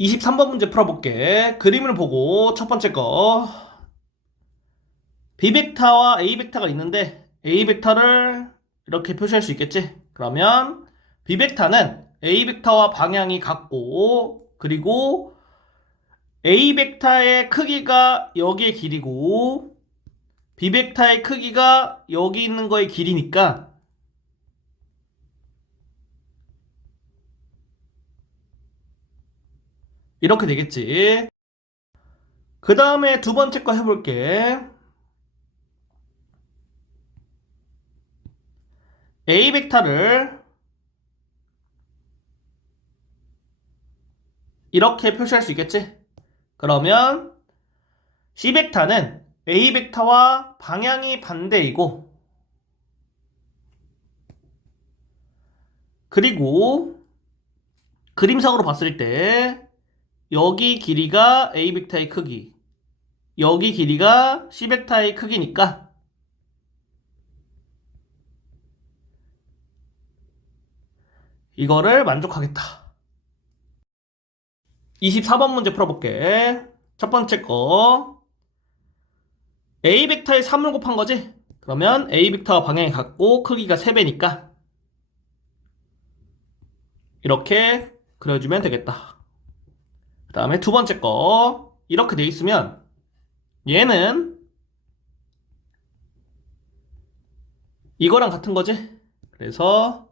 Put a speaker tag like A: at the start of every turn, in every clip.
A: 23번 문제 풀어볼게. 그림을 보고 첫 번째 거. B벡터와 A벡터가 있는데 A벡터를 이렇게 표시할 수 있겠지? 그러면 B벡터는 A벡터와 방향이 같고 그리고 A벡터의 크기가 여기의 길이고 B벡터의 크기가 여기 있는 거의 길이니까 이렇게 되겠지. 그 다음에 두 번째 거 해볼게. A 벡터를 이렇게 표시할 수 있겠지? 그러면 C 벡터는 A 벡터와 방향이 반대이고 그리고 그림상으로 봤을 때 여기 길이가 A 벡터의 크기, 여기 길이가 C 벡터의 크기니까 이거를 만족하겠다. 24번 문제 풀어볼게. 첫 번째 거. A 벡터의 3을 곱한 거지? 그러면 A 벡터와 방향이 같고 크기가 3배니까 이렇게 그려주면 되겠다. 그 다음에 두 번째 거 이렇게 돼 있으면 얘는 이거랑 같은 거지? 그래서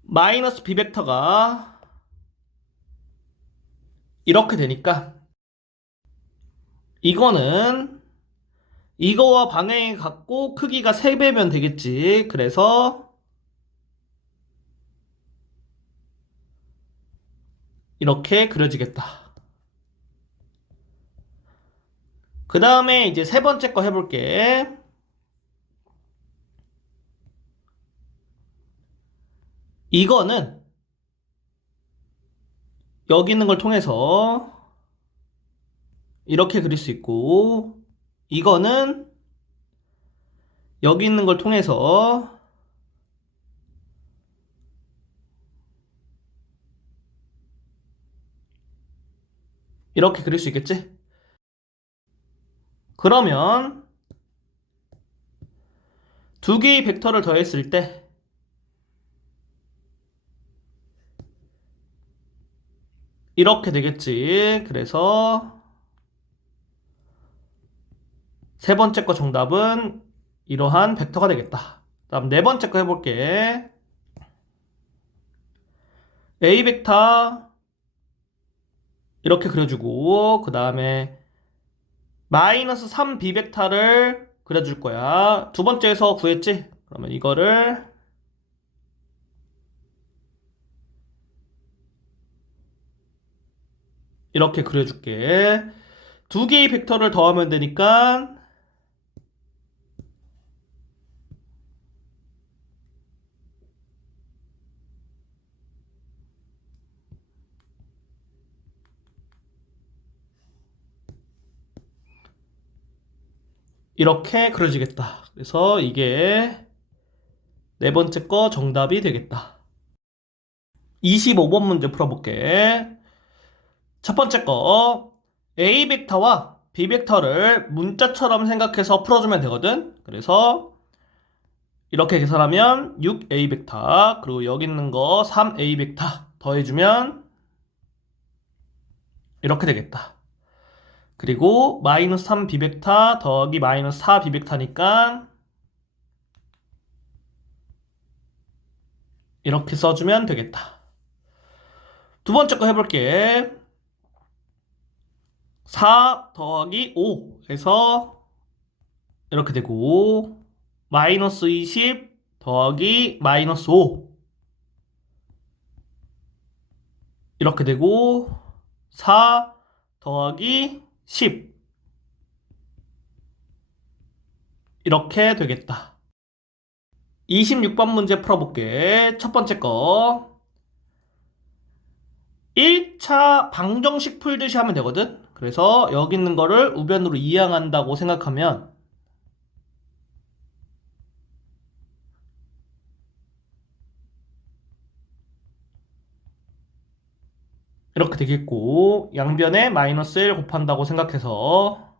A: 마이너스 B 벡터가 이렇게 되니까 이거는 이거와 방향이 같고 크기가 3배면 되겠지. 그래서 이렇게 그려지겠다. 그 다음에 이제 세 번째 거 해볼게. 이거는 여기 있는 걸 통해서 이렇게 그릴 수 있고, 이거는 여기 있는 걸 통해서 이렇게 그릴 수 있겠지? 그러면 두 개의 벡터를 더했을 때 이렇게 되겠지. 그래서 세 번째 거 정답은 이러한 벡터가 되겠다. 다음 네 번째 거 해볼게. A 벡터 이렇게 그려주고 그 다음에 마이너스 3b 벡터를 그려줄 거야. 두 번째에서 구했지? 그러면 이거를 이렇게 그려줄게. 두 개의 벡터를 더하면 되니까 이렇게 그려지겠다. 그래서 이게 네 번째 거 정답이 되겠다. 25번 문제 풀어볼게. 첫 번째 거 A 벡터와 B 벡터를 문자처럼 생각해서 풀어주면 되거든. 그래서 이렇게 계산하면 6A 벡터 그리고 여기 있는 거 3A 벡터 더해주면 이렇게 되겠다. 그리고 마이너스 3 비벡터 더하기 마이너스 4 비벡터니까 이렇게 써주면 되겠다. 두 번째 거 해볼게. 4 더하기 5 해서 이렇게 되고 마이너스 20 더하기 마이너스 5 이렇게 되고 4 더하기 10 이렇게 되겠다. 26번 문제 풀어볼게. 첫 번째 거. 1차 방정식 풀듯이 하면 되거든. 그래서 여기 있는 거를 우변으로 이항한다고 생각하면 이렇게 되겠고 양변에 마이너스 1 곱한다고 생각해서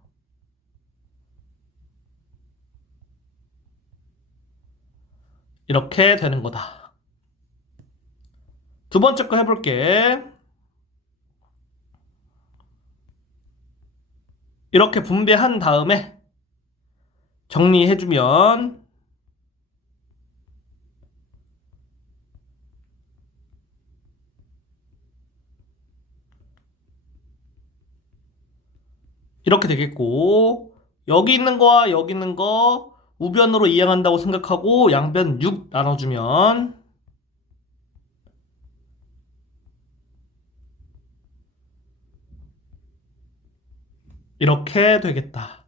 A: 이렇게 되는 거다. 두 번째 거 해볼게. 이렇게 분배한 다음에 정리해주면 이렇게 되겠고 여기 있는 거와 여기 있는 거 우변으로 이행한다고 생각하고 양변 6 나눠주면 이렇게 되겠다.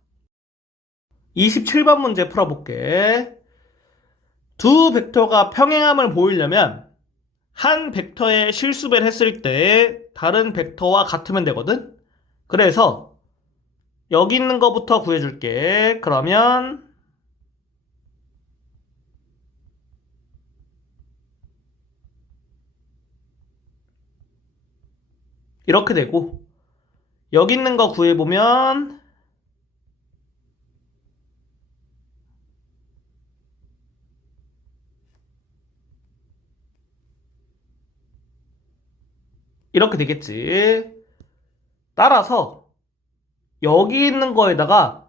A: 27번 문제 풀어볼게. 두 벡터가 평행함을 보이려면 한 벡터의 실수배를 했을 때 다른 벡터와 같으면 되거든? 그래서 여기 있는 거부터 구해줄게. 그러면 이렇게 되고 여기 있는 거 구해보면 이렇게 되겠지. 따라서 여기 있는 거에다가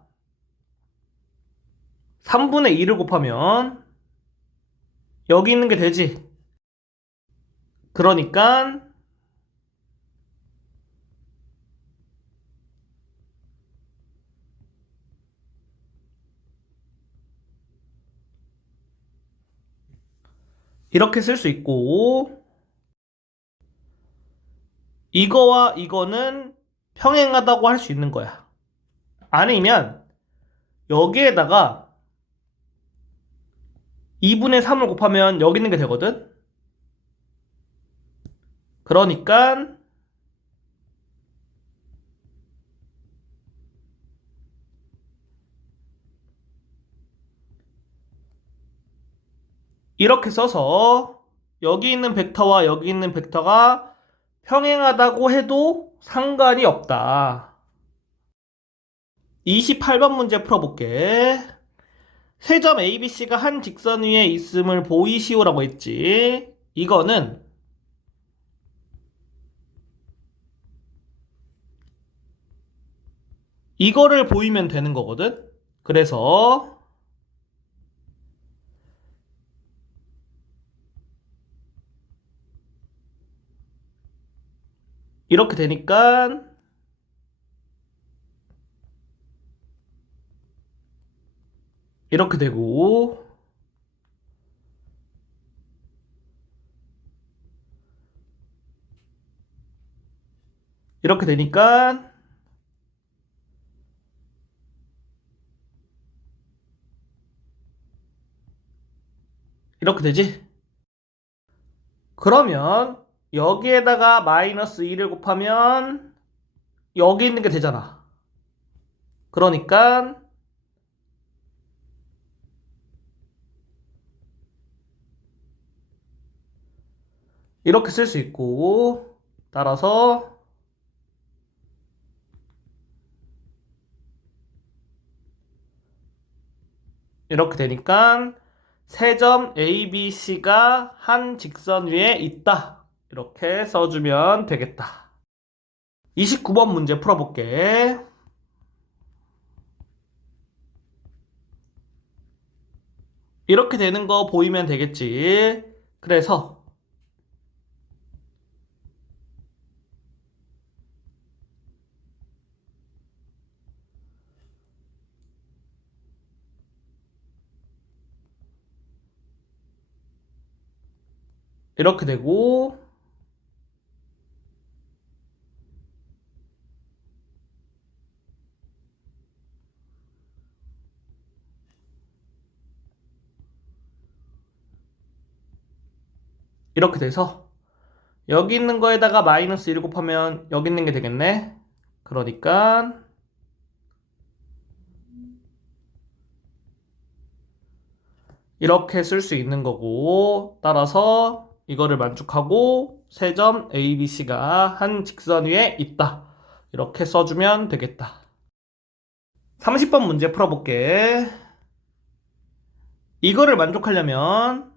A: 3분의 2를 곱하면 여기 있는 게 되지. 그러니까 이렇게 쓸 수 있고 이거와 이거는 평행하다고 할 수 있는 거야. 아니면 여기에다가 2분의 3을 곱하면 여기 있는 게 되거든. 그러니까 이렇게 써서 여기 있는 벡터와 여기 있는 벡터가 평행하다고 해도 상관이 없다. 28번 문제 풀어볼게. 세 점 ABC가 한 직선 위에 있음을 보이시오라고 했지. 이거는 이거를 보이면 되는 거거든. 그래서 이렇게 되니까 이렇게 되고 이렇게 되니까 이렇게 되지? 그러면 여기에다가 마이너스 2를 곱하면 여기 있는 게 되잖아. 그러니까 이렇게 쓸 수 있고 따라서 이렇게 되니까 세 점 ABC가 한 직선 위에 있다. 이렇게 써주면 되겠다. 29번 문제 풀어볼게. 이렇게 되는 거 보이면 되겠지. 그래서 이렇게 되고 이렇게 돼서 여기 있는 거에다가 마이너스 1 곱하면 여기 있는 게 되겠네. 그러니까 이렇게 쓸 수 있는 거고 따라서 이거를 만족하고 세 점 A, B, C가 한 직선 위에 있다. 이렇게 써주면 되겠다. 30번 문제 풀어볼게. 이거를 만족하려면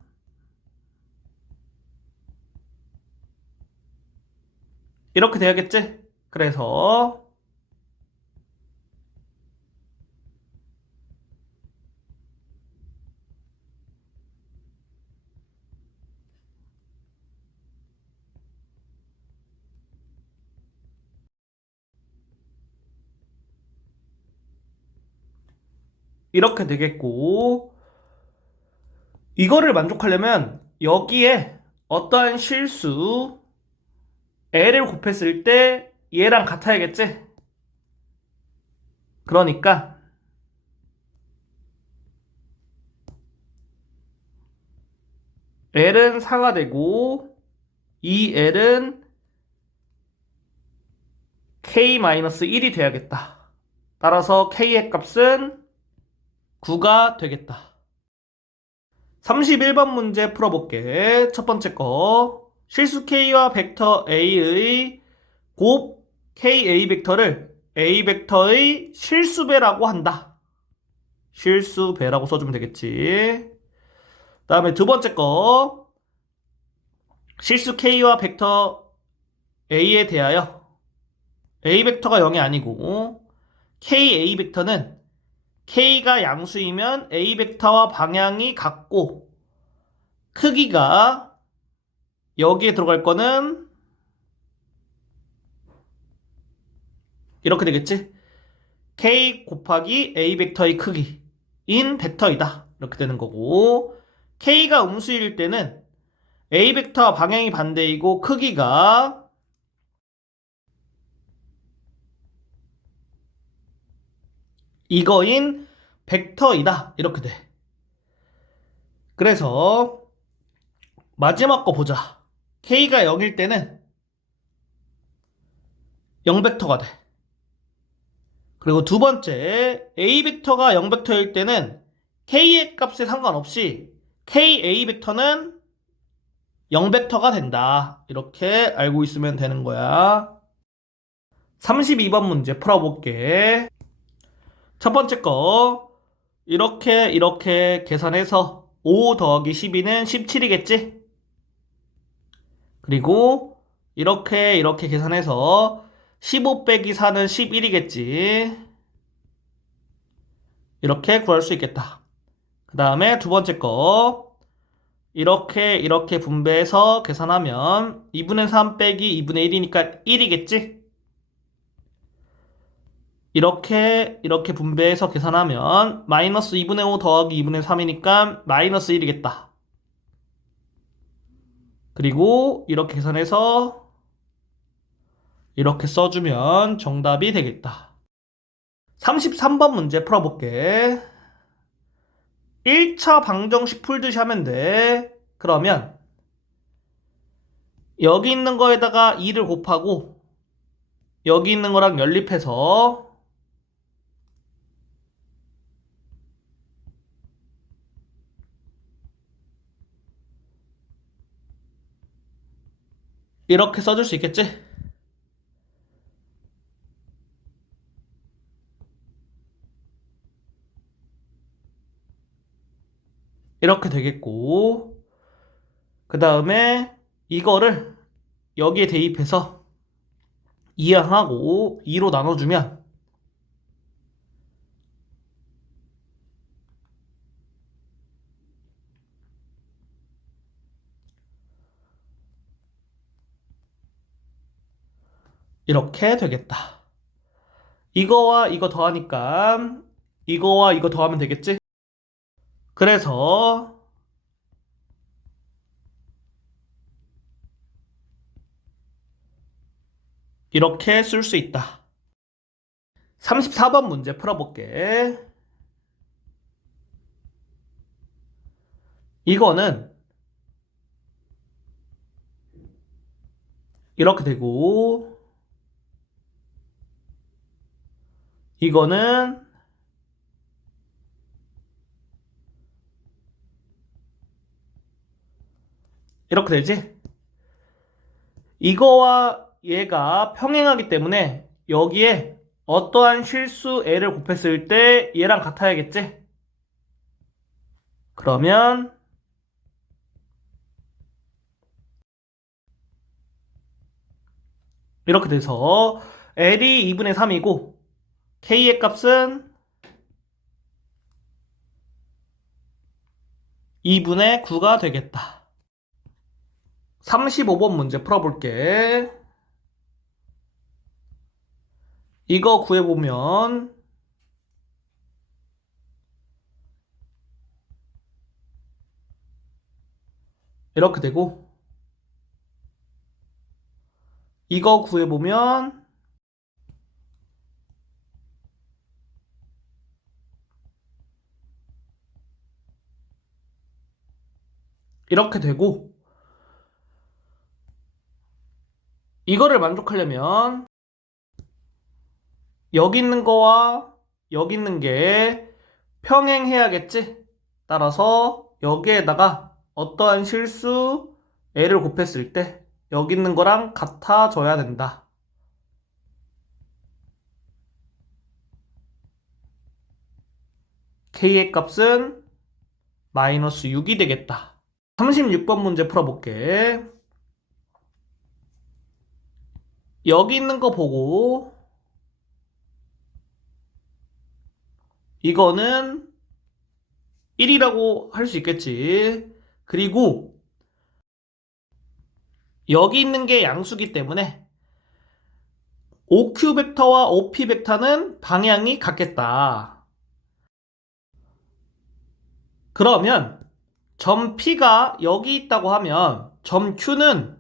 A: 이렇게 돼야겠지? 그래서 이렇게 되겠고 이거를 만족하려면 여기에 어떠한 실수 L을 곱했을 때 얘랑 같아야겠지? 그러니까 L은 4가 되고 이 L은 K-1이 돼야겠다. 따라서 K의 값은 9가 되겠다. 31번 문제 풀어볼게. 첫 번째 거. 실수 K와 벡터 A의 곱 KA 벡터를 A 벡터의 실수배라고 한다. 실수배라고 써주면 되겠지. 다음에 두 번째 거. 실수 K와 벡터 A에 대하여 A 벡터가 0이 아니고 KA 벡터는 K가 양수이면 A 벡터와 방향이 같고 크기가 여기에 들어갈 거는 이렇게 되겠지? K 곱하기 A 벡터의 크기인 벡터이다. 이렇게 되는 거고 K가 음수일 때는 A 벡터와 방향이 반대이고 크기가 이거인 벡터이다. 이렇게 돼. 그래서 마지막 거 보자. K가 0일 때는 0벡터가 돼. 그리고 두 번째, A 벡터가 0벡터일 때는 K의 값에 상관없이 KA 벡터는 0벡터가 된다. 이렇게 알고 있으면 되는 거야. 32번 문제 풀어볼게. 첫 번째 거 이렇게 이렇게 계산해서 5 더하기 12는 17이겠지? 그리고 이렇게 이렇게 계산해서 15 빼기 4는 11이겠지? 이렇게 구할 수 있겠다. 그 다음에 두 번째 거 이렇게 이렇게 분배해서 계산하면 2분의 3 빼기 2분의 1이니까 1이겠지? 이렇게 이렇게 분배해서 계산하면 마이너스 2분의 5 더하기 2분의 3이니까 마이너스 1이겠다. 그리고 이렇게 계산해서 이렇게 써주면 정답이 되겠다. 33번 문제 풀어볼게. 1차 방정식 풀듯이 하면 돼. 그러면 여기 있는 거에다가 2를 곱하고 여기 있는 거랑 연립해서 이렇게 써줄 수 있겠지? 이렇게 되겠고 그 다음에 이거를 여기에 대입해서 이항하고 2로 나눠주면 이렇게 되겠다. 이거와 이거 더하니까 이거와 이거 더하면 되겠지? 그래서 이렇게 쓸 수 있다. 34번 문제 풀어볼게. 이거는 이렇게 되고 이거는 이렇게 되지? 이거와 얘가 평행하기 때문에 여기에 어떠한 실수 L을 곱했을 때 얘랑 같아야겠지? 그러면 이렇게 돼서 L이 2분의 3이고 K의 값은 2분의 9가 되겠다. 35번 문제 풀어볼게. 이거 구해보면 이렇게 되고 이거 구해보면 이렇게 되고 이거를 만족하려면 여기 있는 거와 여기 있는 게 평행해야겠지? 따라서 여기에다가 어떠한 실수 L을 곱했을 때 여기 있는 거랑 같아져야 된다. K의 값은 마이너스 6이 되겠다. 36번 문제 풀어볼게. 여기 있는 거 보고 이거는 1이라고 할 수 있겠지. 그리고 여기 있는 게 양수기 때문에 OQ 벡터와 OP 벡터는 방향이 같겠다. 그러면 점 P가 여기 있다고 하면 점 Q는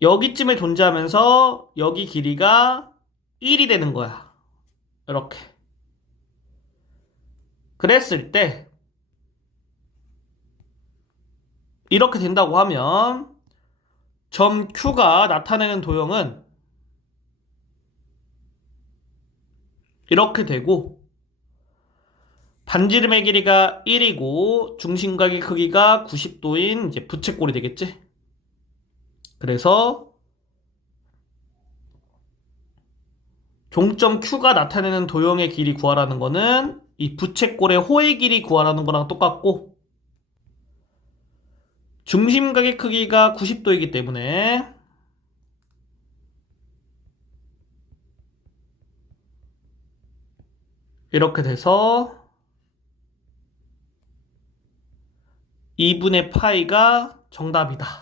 A: 여기쯤에 존재하면서 여기 길이가 1이 되는 거야. 이렇게. 그랬을 때 이렇게 된다고 하면 점 Q가 나타내는 도형은 이렇게 되고 반지름의 길이가 1이고 중심각의 크기가 90도인 이제 부채꼴이 되겠지? 그래서 종점 Q가 나타내는 도형의 길이 구하라는 거는 이 부채꼴의 호의 길이 구하라는 거랑 똑같고 중심각의 크기가 90도이기 때문에 이렇게 돼서 2분의 파이가 정답이다.